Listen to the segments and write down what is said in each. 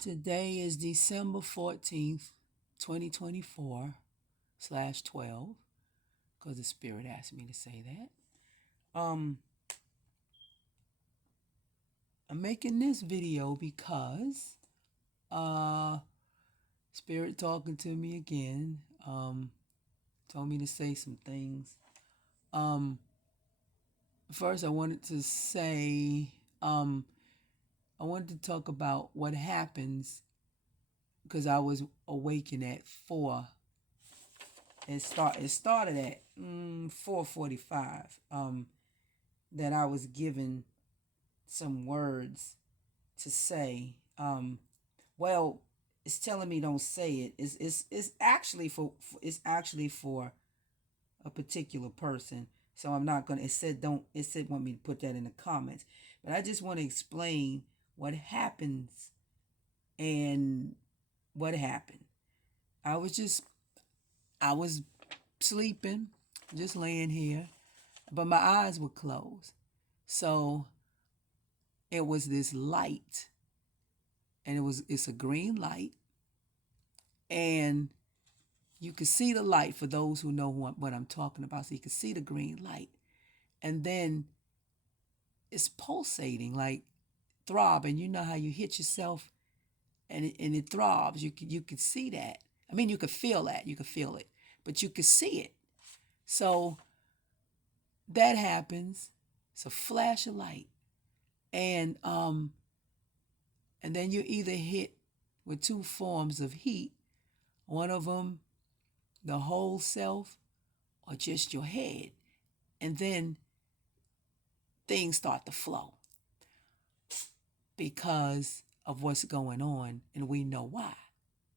Today is December 14th, 2024/12, because the Spirit asked me to say that. I'm making this video because Spirit talking to me again. Told me to say some things. First I wanted to say, I wanted to talk about what happens because I was awakened at 4. It started at 4:45. That I was given some words to say. Well, it's telling me don't say it. It's actually for a particular person. So I'm not gonna. It said don't. It said want me to put that in the comments. But I just want to explain what happens and what happened. I was sleeping, just laying here, but my eyes were closed. So it was this light, and it's a green light, and you could see the light for those who know what I'm talking about. So you could see the green light, and then it's pulsating, like throbbing. You know how you hit yourself and it throbs. You could see that. I mean, you could feel that. You could feel it, but you could see it. So that happens. It's a flash of light, and then you're either hit with two forms of heat. One of them, the whole self, or just your head, and then things start to flow because of what's going on, and we know why,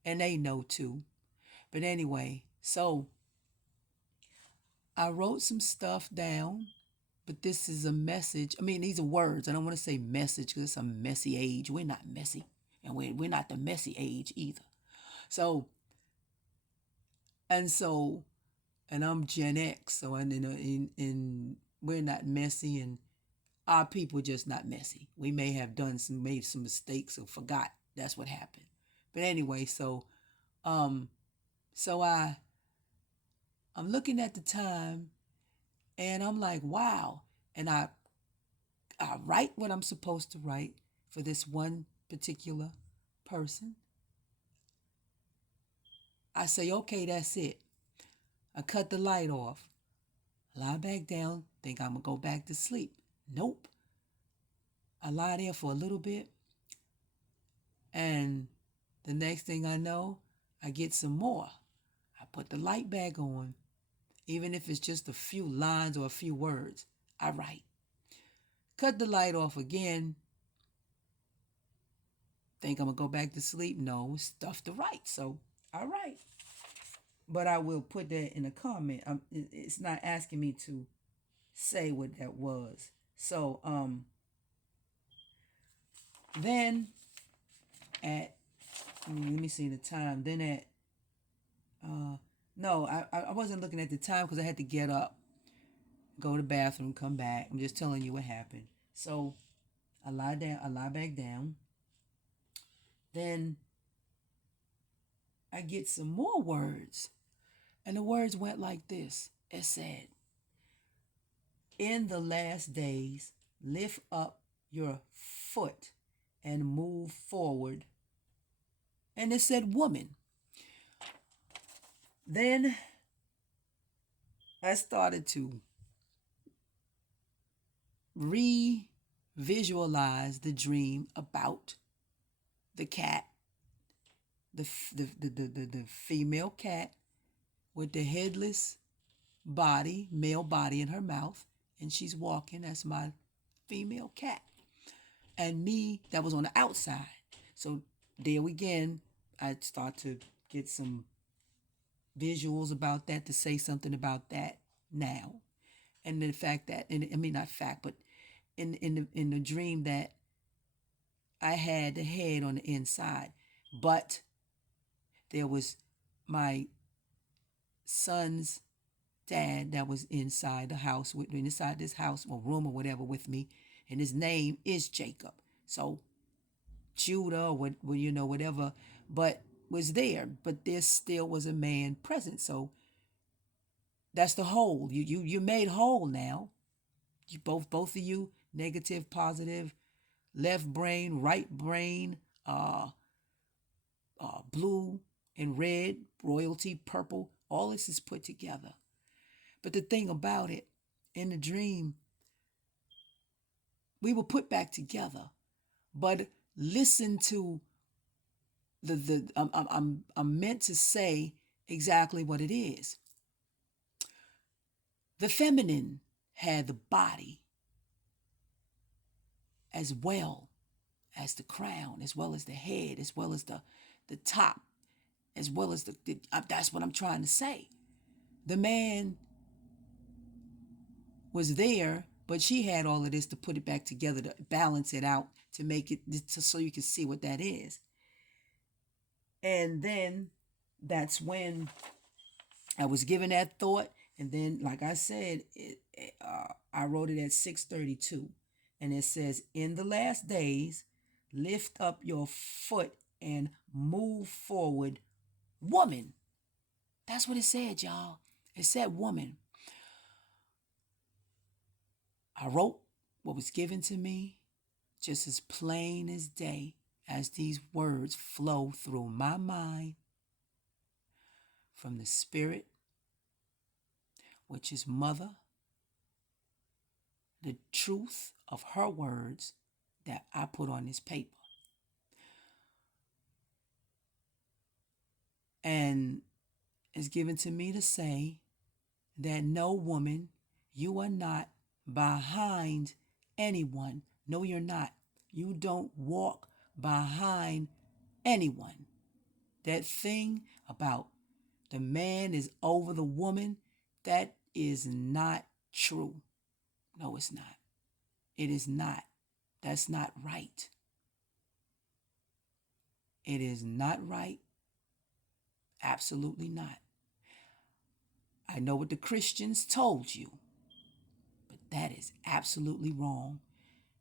and they know too. But anyway, so I wrote some stuff down, but this is a message. I mean, these are words. I don't want to say message because it's a messy age. We're not messy, and we're not the messy age either. So, and so, and I'm Gen X, so and in we're not messy, and our people just not messy. We may have made some mistakes or forgot. That's what happened. But anyway, um, so I'm looking at the time, and I'm like, wow, and I write what I'm supposed to write for this one particular person. I say, okay, that's it. I cut the light off, lie back down, think I'm gonna go back to sleep. Nope. I lie there for a little bit, and the next thing I know, I get some more. I put the light back on, even if it's just a few lines or a few words. I write. Cut the light off again. Think I'm gonna go back to sleep? No, stuff to write. So I write. But I will put that in a comment. It's not asking me to say what that was. So then at let me see the time. Then at no, I wasn't looking at the time because I had to get up, go to the bathroom, come back. I'm just telling you what happened. So I lie down. I lie back down. Then I get some more words, and the words went like this. It said, "In the last days, lift up your foot and move forward." And it said woman. Then I started to visualize the dream about the cat, the female cat with the headless body, male body in her mouth, and she's walking. That's my female cat. And me, that was on the outside. So there again, I start to get some visuals about that to say something about that now. And the fact that, and I mean not fact, but in the dream that I had the head on the inside, but there was my son's dad that was inside the house with me, inside this house or room or whatever with me, and his name is Jacob. So Judah, or whatever, but was there. But there still was a man present. So that's the whole. You made whole now. You both of you, negative, positive, left brain, right brain, uh, blue and red, royalty, purple. All this is put together. But the thing about it, in the dream, we were put back together. But listen to I'm meant to say exactly what it is. The feminine had the body as well as the crown, as well as the head, as well as the top, as well as that's what I'm trying to say. The man was there, but she had all of this to put it back together, to balance it out, to make it so you can see what that is. And then that's when I was given that thought. And then, like I said, I wrote it at 6:32. And it says, in the last days, lift up your foot and move forward, woman. That's what it said, y'all. It said woman. I wrote what was given to me just as plain as day as these words flow through my mind from the Spirit, which is Mother, the truth of her words that I put on this paper. And it's given to me to say that no, woman, you are not behind anyone. No, you're not. You don't walk behind anyone. That thing about the man is over the woman, that is not true. No, it's not. It is not. That's not right. It is not right. Absolutely not. I know what the Christians told you, but that is absolutely wrong.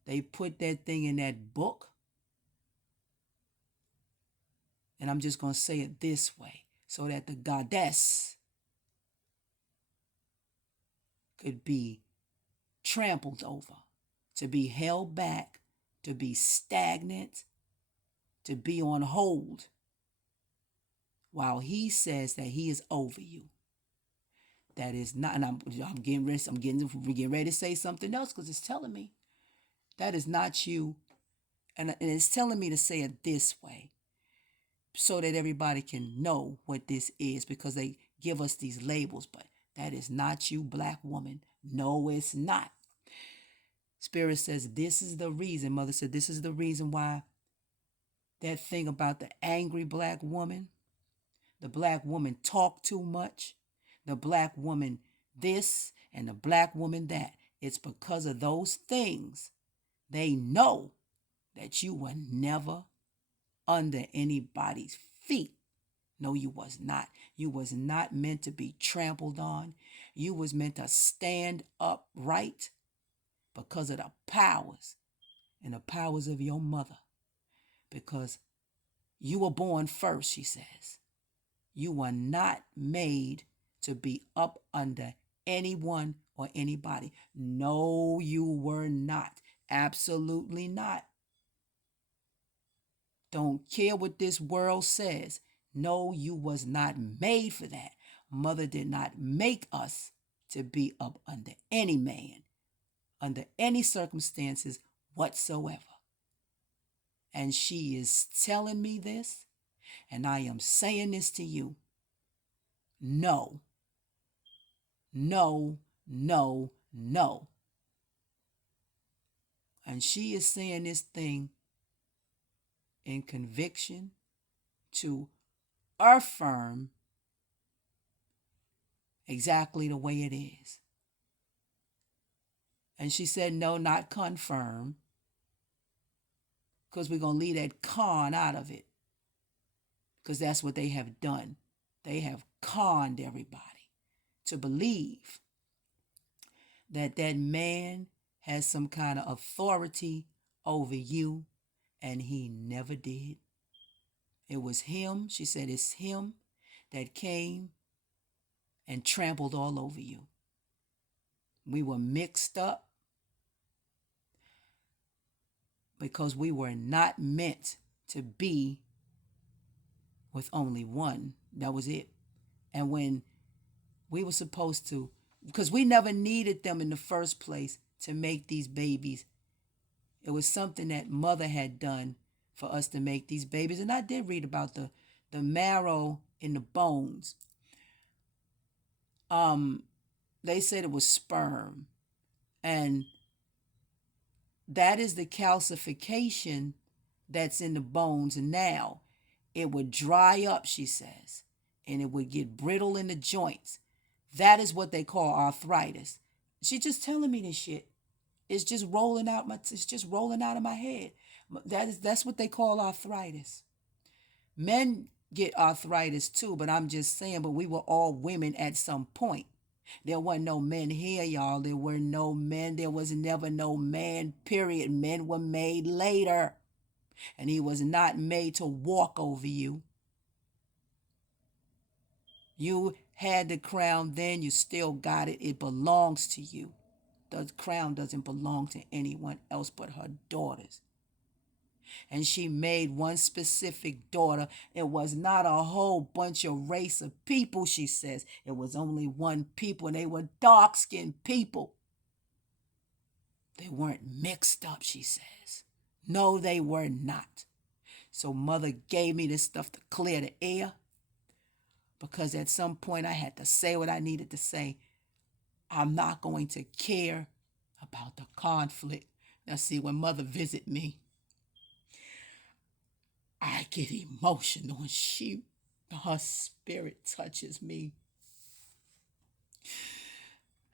They put that thing in that book, and I'm just going to say it this way, so that the goddess could be trampled over, to be held back, to be stagnant, to be on hold, while he says that he is over you. That is not, and I'm getting ready. I'm getting ready to say something else because it's telling me that is not you, and it's telling me to say it this way, so that everybody can know what this is, because they give us these labels, but that is not you, black woman. No, it's not. Spirit says this is the reason. Mother said this is the reason why that thing about the angry black woman, the black woman talk too much, the black woman this, and the black woman that. It's because of those things. They know that you were never under anybody's feet. No, you was not. You was not meant to be trampled on. You was meant to stand upright because of the powers and the powers of your mother. Because you were born first, she says. You were not made to be up under anyone or anybody. No, you were not. Absolutely not. Don't care what this world says. No, you was not made for that. Mother did not make us to be up under any man, under any circumstances whatsoever. And she is telling me this, and I am saying this to you. No, no, no, no. And she is saying this thing in conviction to affirm exactly the way it is. And she said, no, not confirm, because we're going to leave that con out of it, because that's what they have done. They have conned everybody to believe that that man has some kind of authority over you And he never did. It was him. She said, it's him that came and trampled all over you. We were mixed up because we were not meant to be with only one. That was it. And when we were supposed to, because we never needed them in the first place to make these babies. It was something that mother had done for us to make these babies. And I did read about the marrow in the bones. They said it was sperm. And that is the calcification that's in the bones now. It would dry up, she says, and it would get brittle in the joints. That is what they call arthritis. She's just telling me this shit. It's just rolling out of my head. That's what they call arthritis. Men get arthritis too, but I'm just saying, but we were all women at some point. There weren't no men here, y'all. There were no men. There was never no man, period. Men were made later. And he was not made to walk over you. You had the crown then, you still got it. It belongs to you. The crown doesn't belong to anyone else but her daughters. And she made one specific daughter. It was not a whole bunch of race of people, she says. It was only one people, and they were dark-skinned people. They weren't mixed up, she says. No, they were not. So mother gave me this stuff to clear the air, because at some point I had to say what I needed to say. I'm not going to care about the conflict. Now see, when mother visit me, I get emotional and her spirit touches me.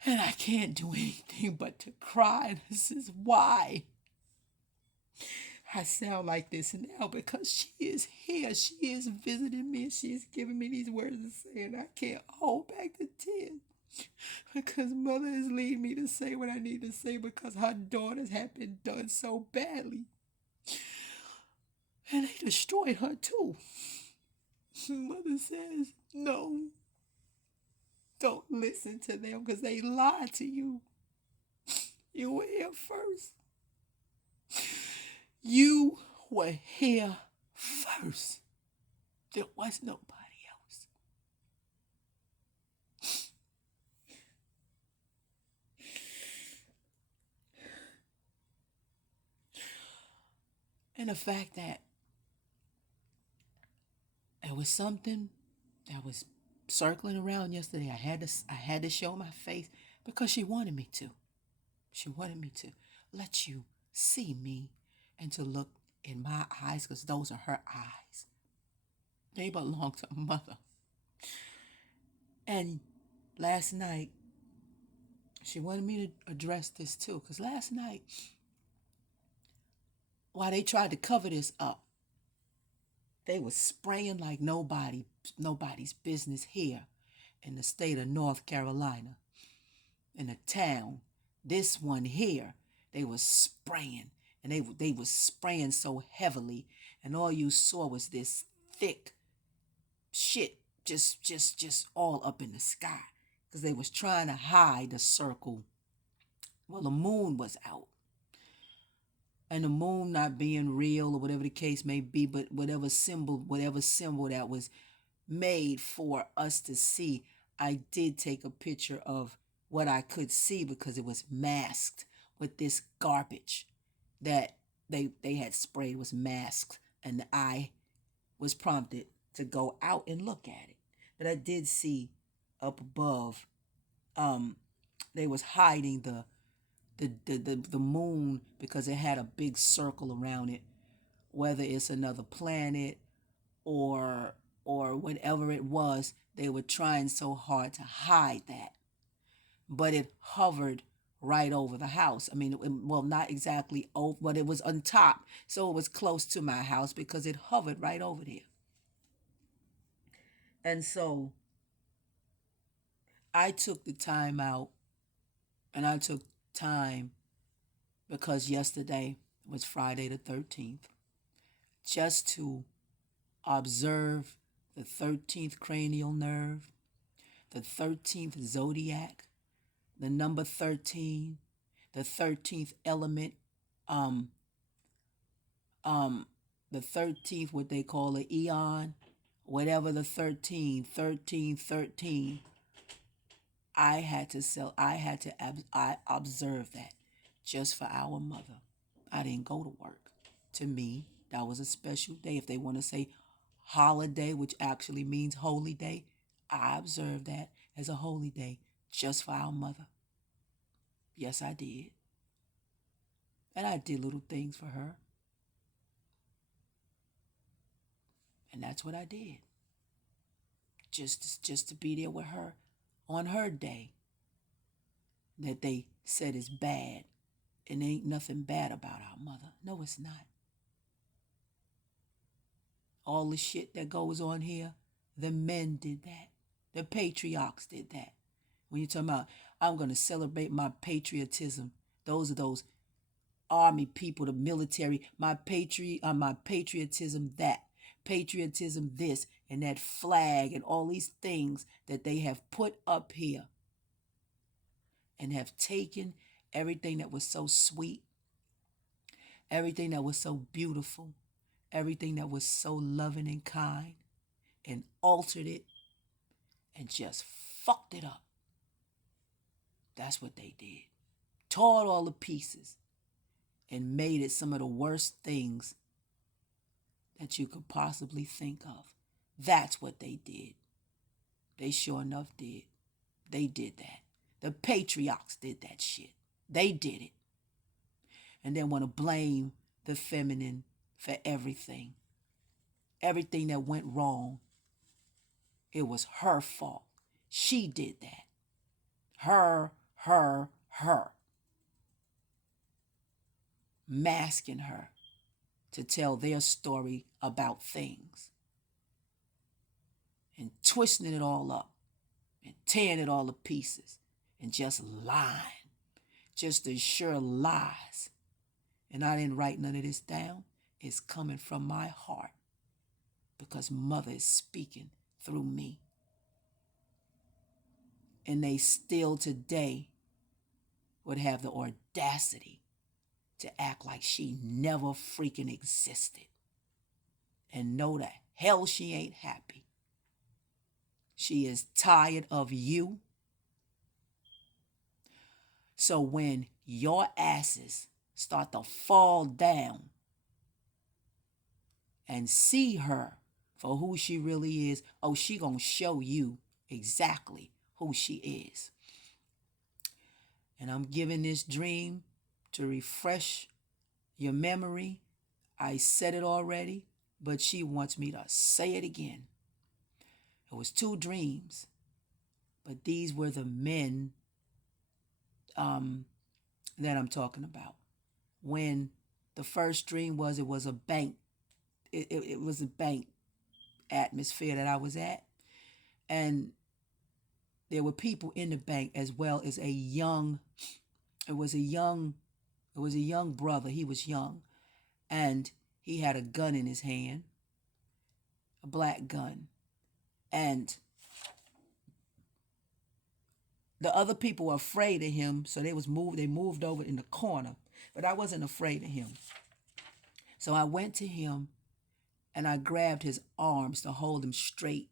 And I can't do anything but to cry. This is why I sound like this now, because she is here. She is visiting me, and she is giving me these words to say, and I can't hold back the tears. Because mother is leading me to say what I need to say, because her daughters have been done so badly. And they destroyed her too. Mother says, no, don't listen to them, because they lied to you. You were here first. You were here first. There was nobody else. And the fact that it was something that was circling around yesterday, I had to show my face, because she wanted me to. She wanted me to let you see me and to look in my eyes, because those are her eyes. They belong to mother. And last night, she wanted me to address this too, because last night, while they tried to cover this up, they was spraying like nobody's business here in the state of North Carolina, in a town. This one here, they was spraying, and they was spraying so heavily, and all you saw was this thick shit just all up in the sky, because they was trying to hide the circle. Well, the moon was out, and the moon not being real, or whatever the case may be, but whatever symbol that was made for us to see, I did take a picture of what I could see, because it was masked with this garbage that they had sprayed. Was masked, and I was prompted to go out and look at it. But I did see up above, they was hiding the moon, because it had a big circle around it, whether it's another planet or whatever it was. They were trying so hard to hide that, but it hovered right over the house. I mean, well, not exactly over, but it was on top, so it was close to my house, because it hovered right over there. And so I took the time out, and I took time, because yesterday was Friday the 13th. just to observe the 13th cranial nerve, the 13th zodiac, the number 13, the 13th element, um, um, the 13th, what they call an eon, whatever the 13, 13, 13. I observed that just for our mother. I didn't go to work. To me, that was a special day. If they want to say holiday, which actually means holy day, I observed that as a holy day just for our mother. Yes, I did. And I did little things for her. And that's what I did. Just to be there with her on her day that they said is bad. And ain't nothing bad about our mother. No, it's not. All the shit that goes on here, the men did that. The patriarchs did that. When you're talking about, I'm going to celebrate my patriotism. Those are those army people, the military, my patriotism, that. Patriotism, this, and that flag, and all these things that they have put up here and have taken everything that was so sweet, everything that was so beautiful, everything that was so loving and kind, and altered it and just fucked it up. That's what they did. Tore all the pieces and made it some of the worst things that you could possibly think of. That's what they did. They sure enough did. They did that. The patriarchs did that shit. They did it. And then want to blame the feminine for everything. Everything that went wrong, it was her fault. She did that. Her. Masking her to tell their story about things. And twisting it all up. And tearing it all to pieces. And just lying. Just as sure lies. And I didn't write none of this down. It's coming from my heart. Because mother is speaking through me. And they still today would have the audacity to act like she never freaking existed. And know that hell she ain't happy. She is tired of you. So when your asses start to fall down and see her for who she really is, oh, she gonna show you exactly who she is. And I'm giving this dream to refresh your memory. I said it already, but she wants me to say it again. It was 2 dreams, but these were the men that I'm talking about. When the first dream was, it was a bank. It was a bank atmosphere that I was at. And there were people in the bank as well as a young brother. He was young. And he had a gun in his hand, a black gun. And the other people were afraid of him, so they moved over in the corner. But I wasn't afraid of him. So I went to him and I grabbed his arms to hold him straight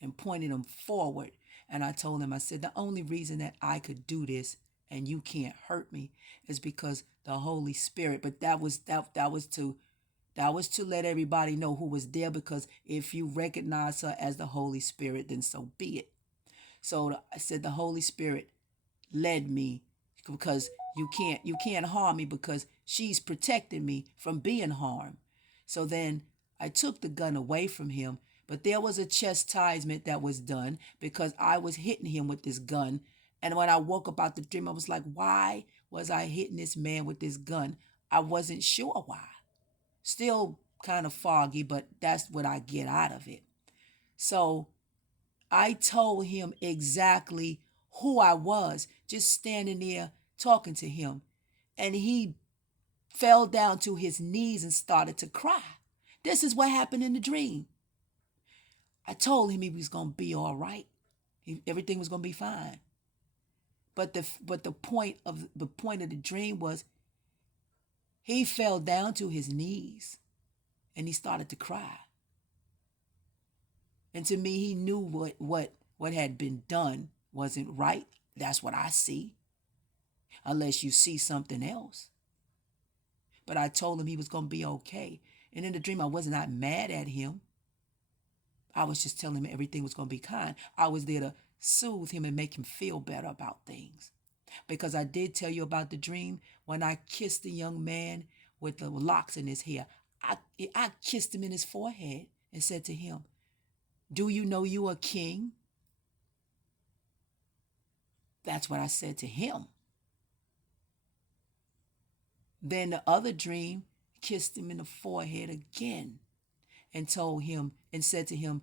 and pointed him forward. And I told him, I said, the only reason that I could do this and you can't hurt me is because the Holy Spirit. But that was to let everybody know who was there, because if you recognize her as the Holy Spirit, then so be it. So I said the Holy Spirit led me, because you can't harm me because she's protecting me from being harmed. So then I took the gun away from him, but there was a chastisement that was done because I was hitting him with this gun. And when I woke up out the dream, I was like, why was I hitting this man with this gun? I wasn't sure why. Still kind of foggy, but that's what I get out of it. So I told him exactly who I was, just standing there talking to him. And he fell down to his knees and started to cry. This is what happened in the dream. I told him he was going to be all right. Everything was going to be fine. But the point of the dream was he fell down to his knees and he started to cry. And to me, he knew what had been done wasn't right. That's what I see. Unless you see something else. But I told him he was going to be okay. And in the dream, I was not mad at him. I was just telling him everything was going to be kind. I was there to soothe him and make him feel better about things. Because I did tell you about the dream when I kissed the young man with the locks in his hair. I kissed him in his forehead and said to him, "Do you know you are king?" That's what I said to him. Then the other dream kissed him in the forehead again and told him and said to him,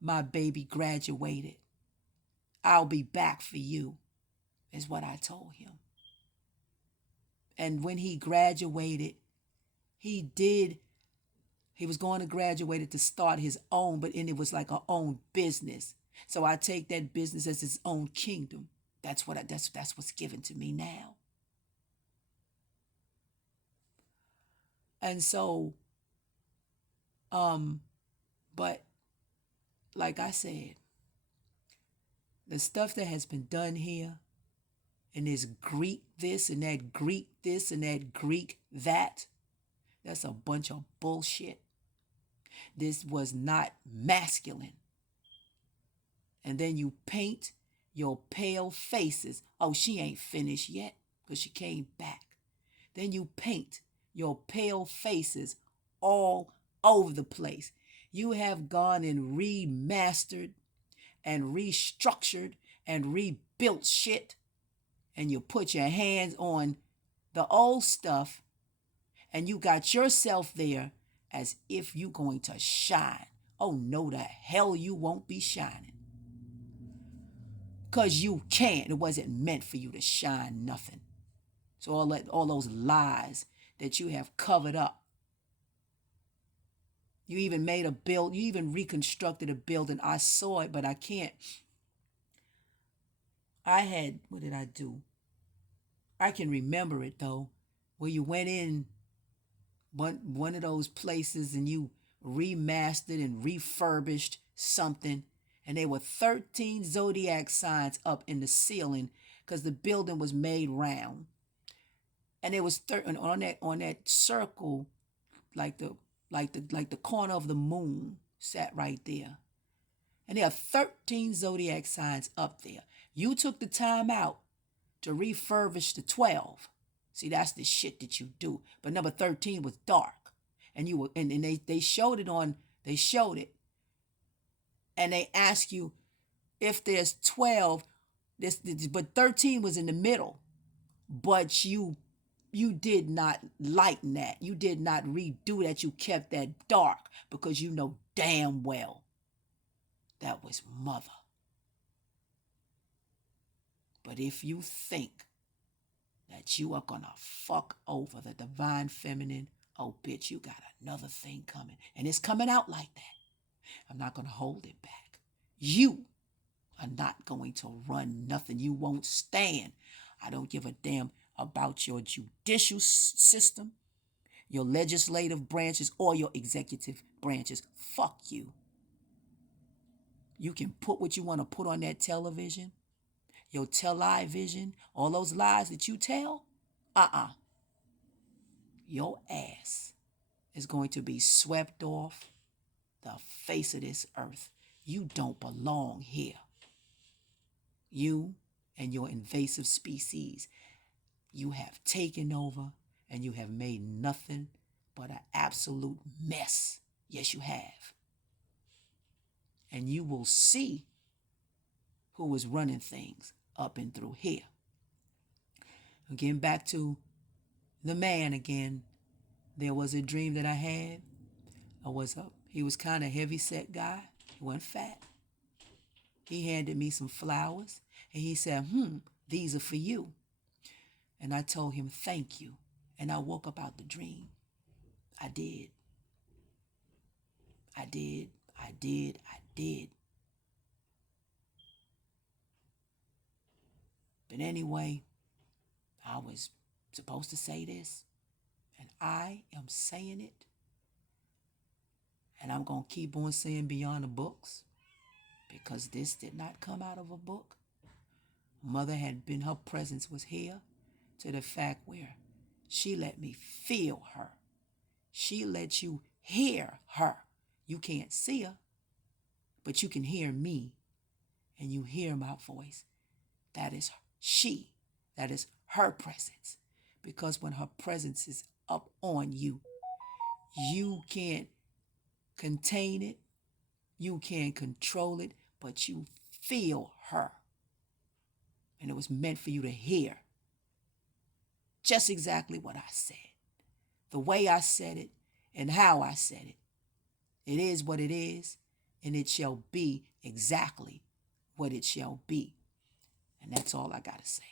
"My baby graduated. I'll be back for you," is what I told him. And when he graduated, he was going to graduate to start his own, but it was like a own business. So I take that business as his own kingdom. That's what's given to me now. And so, but like I said, the stuff that has been done here, and this Greek this and that Greek this and that Greek that, that's a bunch of bullshit. This was not masculine. And then you paint your pale faces. Oh, she ain't finished yet because she came back. Then you paint your pale faces all over the place. You have gone and remastered and restructured and rebuilt shit, and you put your hands on the old stuff, and you got yourself there as if you're going to shine. Oh, no, the hell you won't be shining. Because you can't. It wasn't meant for you to shine nothing. So all those lies that you have covered up. You even you even reconstructed a building. I saw it, but I can't. What did I do? I can remember it though, where you went in one of those places and you remastered and refurbished something, and there were 13 zodiac signs up in the ceiling because the building was made round, and it was on that circle, like the corner of the moon sat right there, and there are 13 zodiac signs up there. You took the time out to refurbish the 12. See, that's the shit that you do. But number 13 was dark. And they showed it. And they ask you if there's 12, but 13 was in the middle. But you did not lighten that. You did not redo that. You kept that dark because you know damn well that was mother. But if you think that you are going to fuck over the divine feminine, oh, bitch, you got another thing coming. And it's coming out like that. I'm not going to hold it back. You are not going to run nothing. You won't stand. I don't give a damn about your judicial system, your legislative branches, or your executive branches. Fuck you. You can put what you want to put on that television, your television, all those lies that you tell. Your ass is going to be swept off the face of this earth. You don't belong here. You and your invasive species, you have taken over and you have made nothing but an absolute mess. Yes, you have. And you will see who is running things up and through here. Again, back to the man again. There was a dream that I had. He was kind of heavy set guy. He wasn't fat. He handed me some flowers and he said, these are for you. And I told him, thank you. And I woke up out the dream. I did. I did. I did. I did. But anyway, I was supposed to say this, and I am saying it. And I'm going to keep on saying beyond the books, because this did not come out of a book. Mother had been, her presence was here to the fact where she let me feel her. She let you hear her. You can't see her, but you can hear me, and you hear my voice. That is she. That is her presence. Because when her presence is up on you, you can't contain it. You can't control it, but you feel her. And it was meant for you to hear just exactly what I said. The way I said it and how I said it. It is what it is, and it shall be exactly what it shall be. And that's all I got to say.